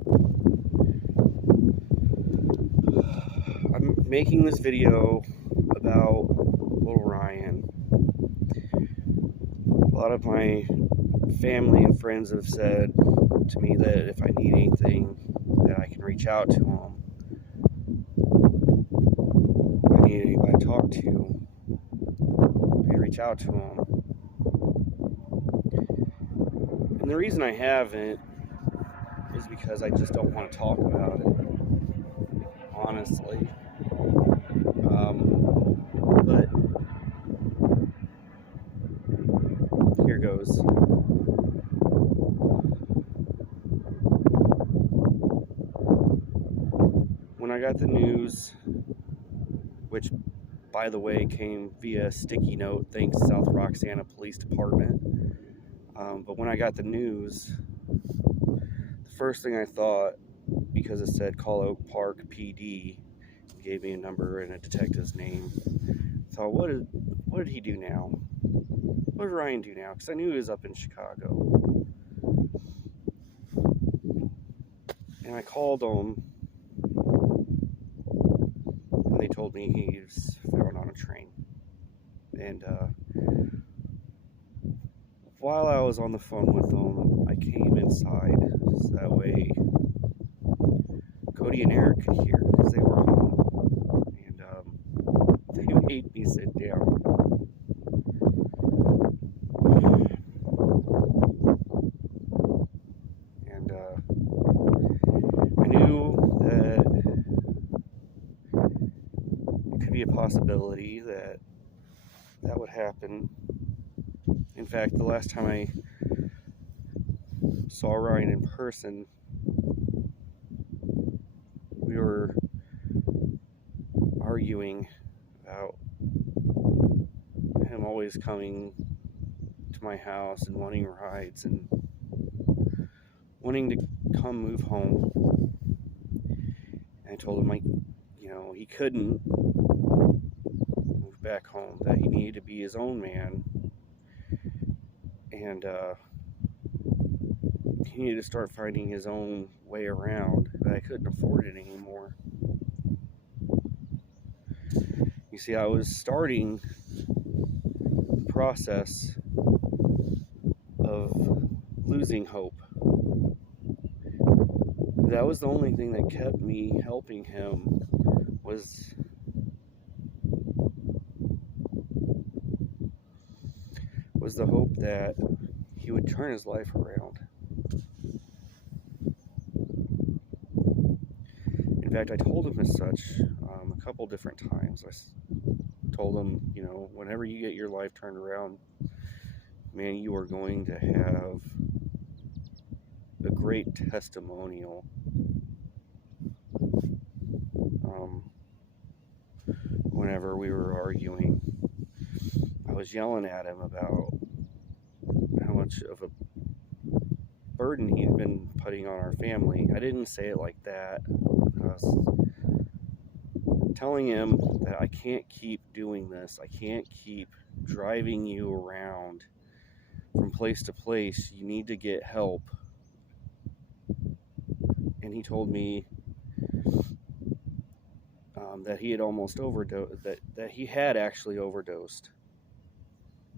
I'm making this video about little Ryan. A lot of my family and friends have said to me that if I need anything, that I can reach out to them. If I need anybody to talk to, I can reach out to them. And the reason I haven't is because I just don't want to talk about it, honestly. But here goes. When I got the news, which by the way came via sticky note, thanks South Roxana Police Department. But when I got the news, the first thing I thought, because it said Call Oak Park PD, gave me a number and a detective's name, I thought, what did he do now? What did Ryan do now? Because I knew he was up in Chicago. And I called them, and they told me he was found on a train. And while I was on the phone with them, I came inside so that way Cody and Eric could hear, because they were home. And they made me sit down. And I knew that it could be a possibility that that would happen. In fact, the last time I saw Ryan in person, we were arguing about him always coming to my house and wanting rides and wanting to come move home. And I told him, he couldn't move back home, that he needed to be his own man, and he needed to start finding his own way around, that I couldn't afford it anymore. You see, I was starting the process of losing hope. That was the only thing that kept me helping him, was the hope that he would turn his life around. In fact, I told him as such a couple different times. I told him, whenever you get your life turned around, man, you are going to have a great testimonial. Whenever we were arguing, I was yelling at him about how much of a burden he'd been putting on our family. I didn't say it like that. I was telling him that I can't keep doing this. I can't keep driving you around from place to place. You need to get help. And he told me that he had almost overdosed, that he had actually overdosed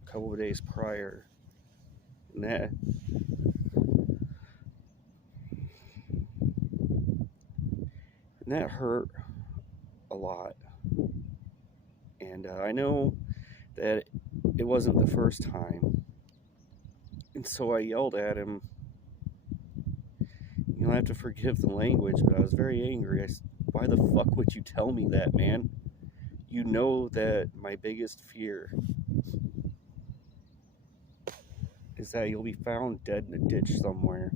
a couple of days prior. And that hurt a lot. And I know that it wasn't the first time. And so I yelled at him. You'll have to forgive the language, but I was very angry. I said, why the fuck would you tell me that, man? You know that my biggest fear is that you'll be found dead in a ditch somewhere.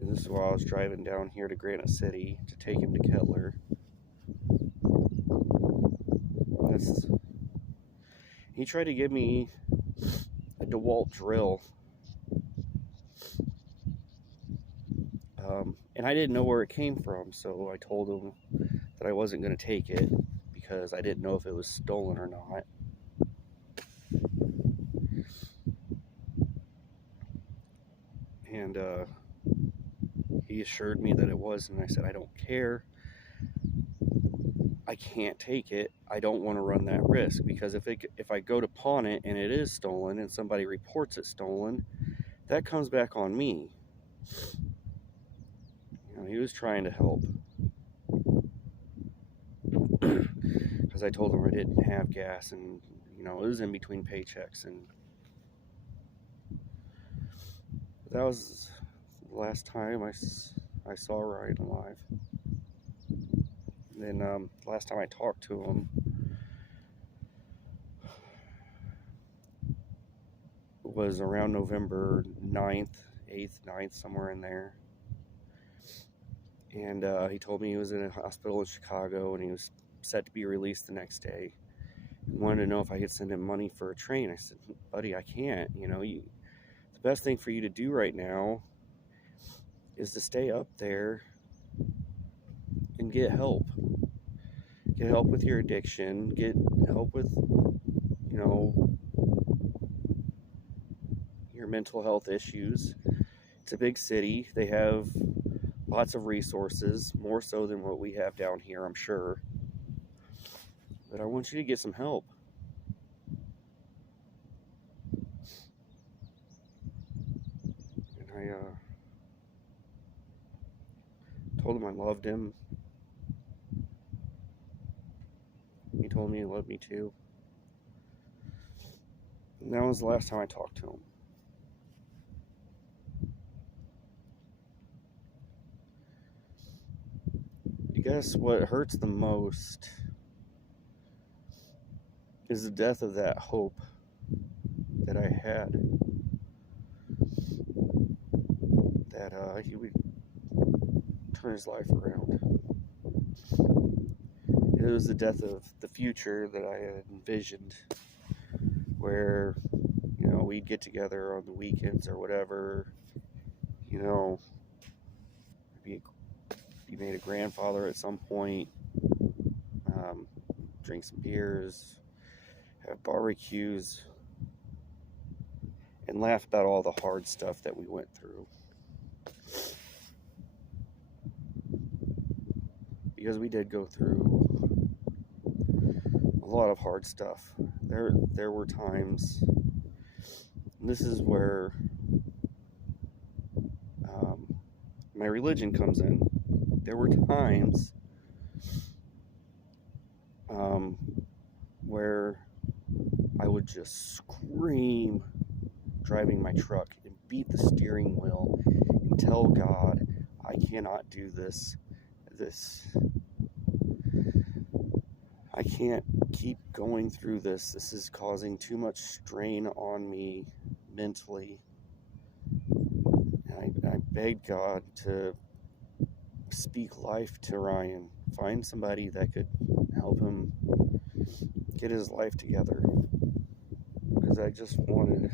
And this is while I was driving down here to Granite City to take him to Kettler. He tried to give me a DeWalt drill. And I didn't know where it came from, so I told him that I wasn't going to take it because I didn't know if it was stolen or not. And And he assured me that it was, and I said, I don't care. I can't take it. I don't want to run that risk, because if I go to pawn it and it is stolen and somebody reports it stolen, that comes back on me. He was trying to help, because I told him I didn't have gas, and it was in between paychecks, and that was the last time I saw Ryan alive. And then last time I talked to him was around November 9th, 8th, 9th, somewhere in there. And he told me he was in a hospital in Chicago and he was set to be released the next day. He wanted to know if I could send him money for a train. I said, buddy, I can't. The best thing for you to do right now is to stay up there and get help. Get help with your addiction. Get help with, your mental health issues. It's a big city. They have lots of resources, more so than what we have down here, I'm sure. But I want you to get some help. And I told him I loved him. He told me he loved me too. And that was the last time I talked to him. I guess what hurts the most is the death of that hope that I had, that he would turn his life around. It was the death of the future that I had envisioned, where we'd get together on the weekends or whatever, be made a grandfather at some point, drink some beers, have barbecues, and laugh about all the hard stuff that we went through. Because we did go through a lot of hard stuff. There were times, and this is where my religion comes in. There were times where I would just scream driving my truck and beat the steering wheel and tell God, I cannot do this. I can't keep going through this. This is causing too much strain on me mentally. I begged God to speak life to Ryan. Find somebody that could help him get his life together. Because I just wanted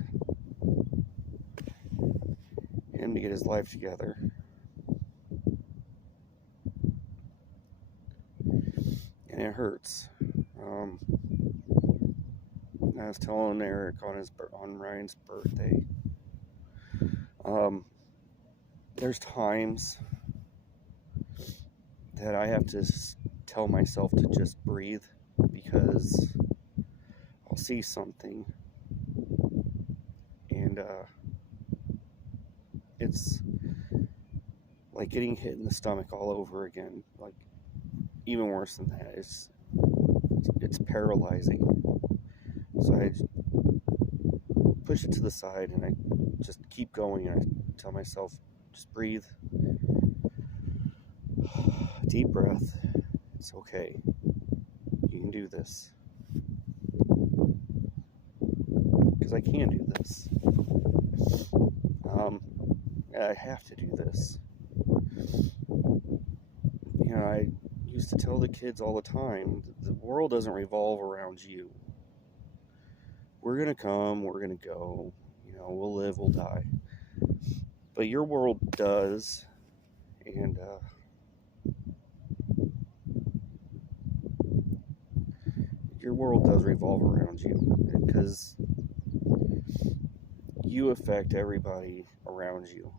him to get his life together. And it hurts. I was telling Eric on Ryan's birthday, there's times that I have to tell myself to just breathe, because I'll see something and it's like getting hit in the stomach all over again, like even worse than that. It's paralyzing. So I push it to the side and I just keep going, and I tell myself, just breathe. Deep breath. It's okay. You can do this. Because I can do this. I have to do this. I used to tell the kids all the time, the world doesn't revolve around you. We're going to come, we're going to go, we'll live, we'll die. But your world does, and your world does revolve around you, because you affect everybody around you.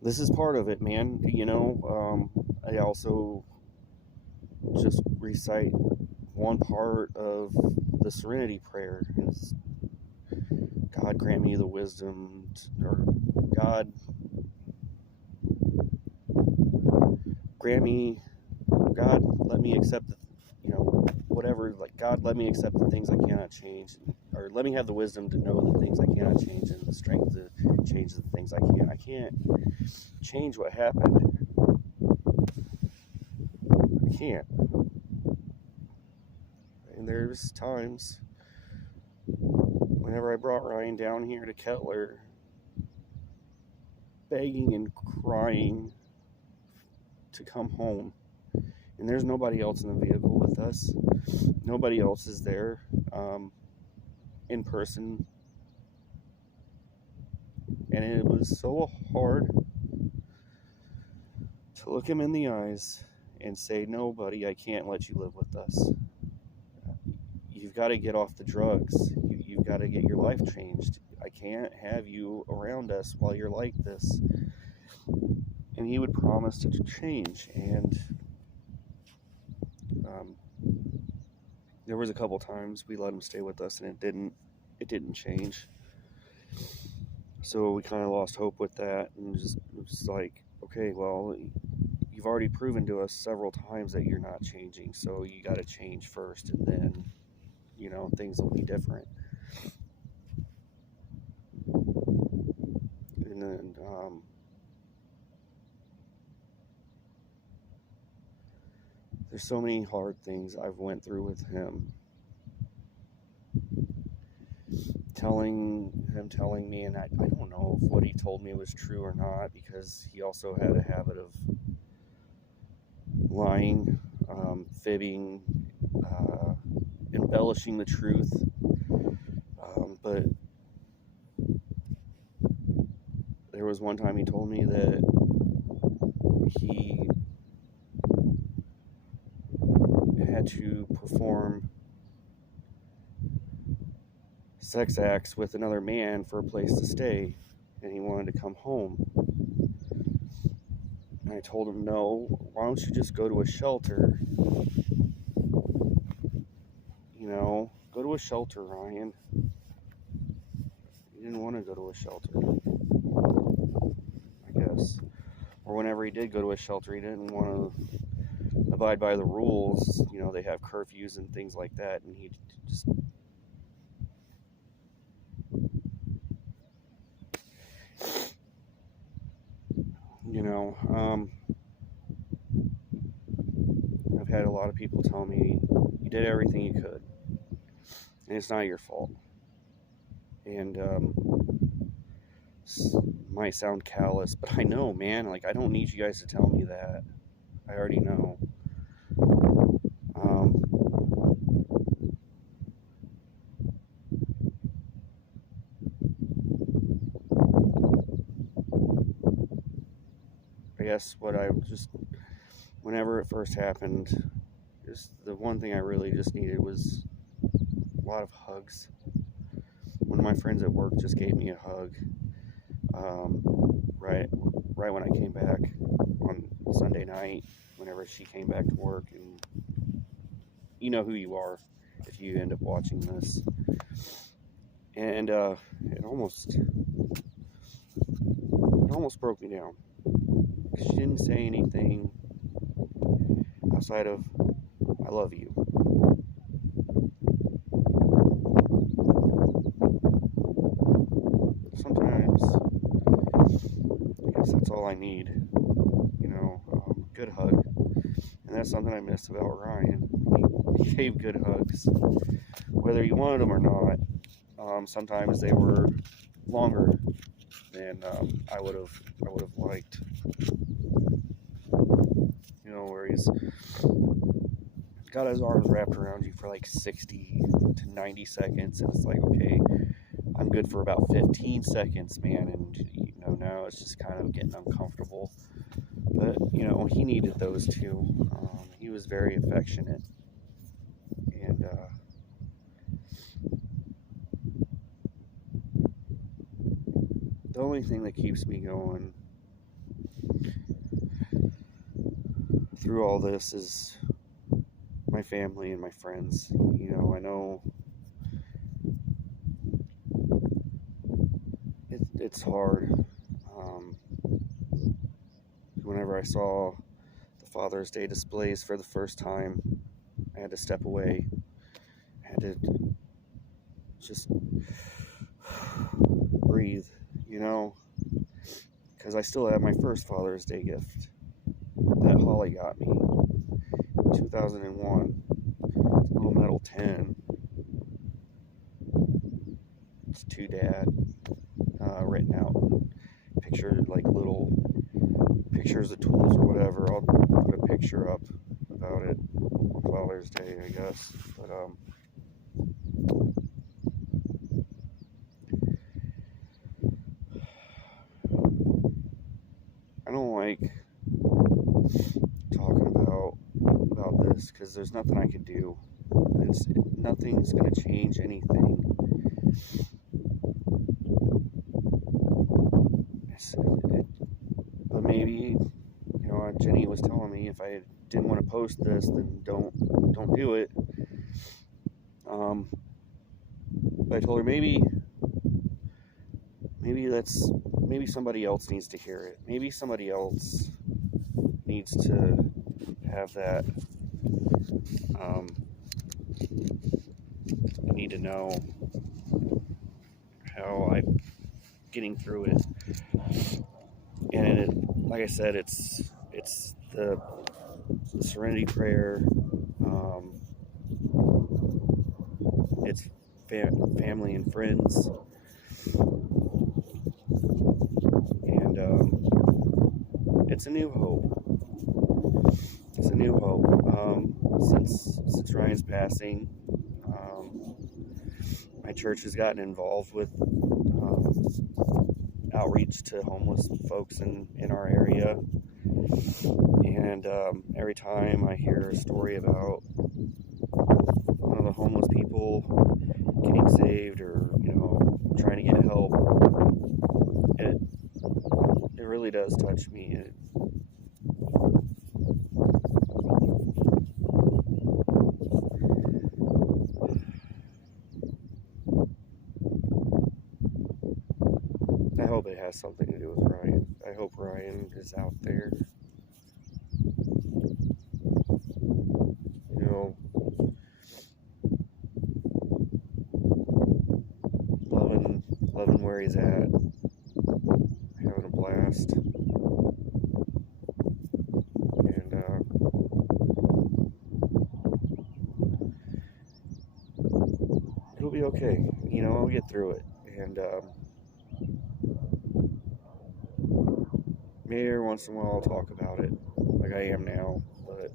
this is part of it, man. I also just recite one part of the Serenity Prayer. It's, God grant me the wisdom, or God grant me, God let me accept the, whatever, like, God let me accept the things I cannot change, or let me have the wisdom to know the things I cannot change, and the strength to change the things I can't. I can't change what happened. I can't. And there's times whenever I brought Ryan down here to Kettler, begging and crying to come home, and there's nobody else in the vehicle with us. Nobody else is there in person, and it was so hard to look him in the eyes and say, no, buddy, I can't let you live with us. You've got to get off the drugs. You've got to get your life changed. I can't have you around us while you're like this. And he would promise to change. And there was a couple times we let him stay with us, and it didn't change. So we kind of lost hope with that, and it was like, okay, well, you've already proven to us several times that you're not changing, so you got to change first, and then, things will be different. And then, there's so many hard things I've went through with him. Telling me, and I don't know if what he told me was true or not, because he also had a habit of lying, fibbing, embellishing the truth. But there was one time he told me that he had to perform sex acts with another man for a place to stay, and he wanted to come home. And I told him, no, why don't you just go to a shelter? Go to a shelter, Ryan. He didn't want to go to a shelter, I guess. Or whenever he did go to a shelter, he didn't want to abide by the rules. They have curfews and things like that, and he just... I've had a lot of people tell me, you did everything you could, and it's not your fault. And might sound callous, but I know, man, like, I don't need you guys to tell me that. I already know. I guess whenever it first happened, just the one thing I really just needed was a lot of hugs. One of my friends at work just gave me a hug right when I came back on Sunday night, whenever she came back to work, and you know who you are if you end up watching this. And it almost broke me down. She didn't say anything outside of, I love you. Sometimes, I guess that's all I need, good hug. And that's something I missed about Ryan. He gave good hugs, whether you wanted them or not. Sometimes they were longer than I would have liked. Where he's got his arms wrapped around you for like 60 to 90 seconds, and it's like, okay, I'm good for about 15 seconds, man, and now it's just kind of getting uncomfortable. But he needed those too. He was very affectionate, and only thing that keeps me going through all this is my family and my friends. You know, I know it's hard. Whenever I saw the Father's Day displays for the first time, I had to step away. I had to just breathe, you know, because I still have my first Father's Day gift that Holly got me in 2001. It's a little metal tin. It's to Dad, written out, pictured like little pictures of tools or whatever. I'll put a picture up about it on Father's Day, I guess. But I don't like talking about this because there's nothing I can do. Nothing's gonna change anything. But maybe, you know, Jenny was telling me if I didn't want to post this, then don't do it. But I told her maybe somebody else needs to hear it. Maybe somebody else needs to have that. I need to know how I'm getting through it. And like I said, it's the Serenity Prayer. It's family and friends, and it's a new hope. It's a new hope. Since Ryan's passing, my church has gotten involved with outreach to homeless folks in our area, and every time I hear a story about one of the homeless people getting saved or, you know, trying to get help, it really does touch me. I hope it has something to do with Ryan. I hope Ryan is out there, you know, loving where he's at, having a blast, and it'll be okay. You know, I'll get through it, and maybe every once in a while I'll talk about it, like I am now, but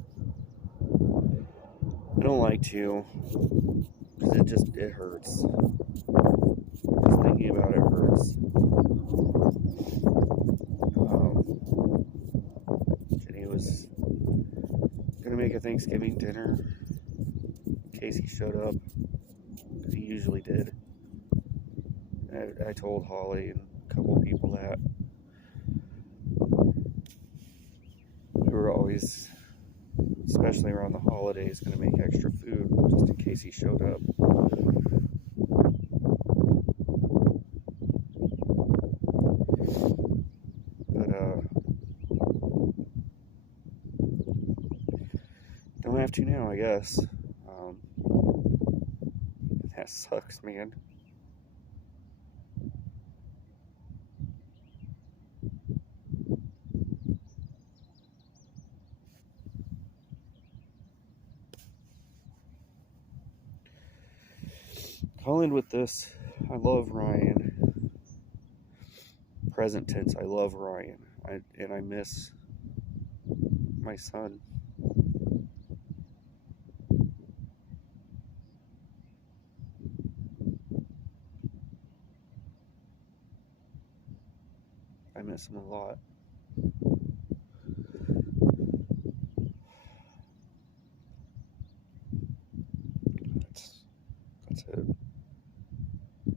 I don't like to, because it hurts. Just thinking about it hurts. Jenny was gonna make a Thanksgiving dinner in case he showed up, because he usually did. I told Holly and a couple people that we were always, especially around the holidays, going to make extra food just in case he showed up. But don't have to now, I guess. That sucks, man. I'll end with this. I love Ryan. Present tense, I love Ryan. And I miss my son. I miss him a lot. That's it.